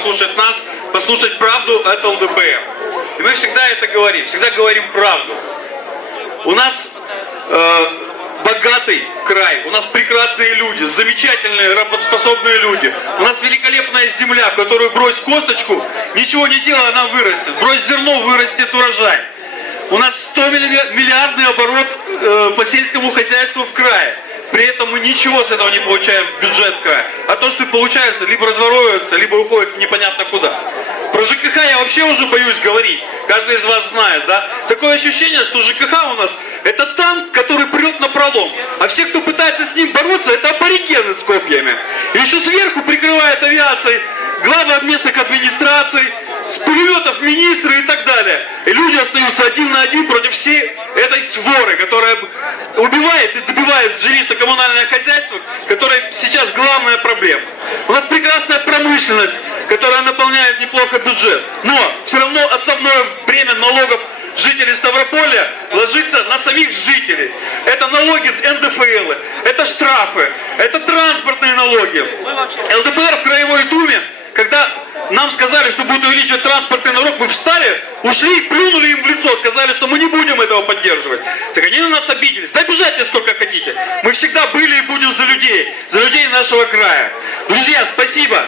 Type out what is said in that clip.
послушать нас, послушать правду от ЛДПР. И мы всегда это говорим, всегда говорим правду. У нас богатый край, у нас прекрасные люди, замечательные, работоспособные люди. У нас великолепная земля, в которую брось косточку, ничего не делая, она вырастет. Брось зерно, вырастет урожай. У нас 100-миллиардный оборот по сельскому хозяйству в крае. При этом мы ничего с этого не получаем в бюджет края. А то, что получается, либо разворовывается, либо уходит непонятно куда. Про ЖКХ я вообще уже боюсь говорить. Каждый из вас знает, да? Такое ощущение, что ЖКХ у нас это танк, который прет на пролом. А все, кто пытается с ним бороться, это аборигены с копьями. И еще сверху прикрывает авиацией главы местных администраций, с пулеметов министры и так далее. И люди остаются один на один против всей этой своры, которая убивает и добивает жилищно-коммунальное хозяйство, которое сейчас главная проблема. У нас прекрасная промышленность, которая наполняет неплохо бюджет. Но все равно основное бремя налогов жителей Ставрополя ложится на самих жителей. Это налоги НДФЛ, это штрафы, это транспортные налоги. ЛДПР в Краевой Думе, когда нам сказали, что будут увеличивать транспортный налог, мы встали, ушли и плюнули им в лицо, сказали, что мы не будем этого поддерживать. Так они на нас обиделись. Да обижайте сколько хотите. Мы всегда были и будем за людей нашего края. Друзья, спасибо.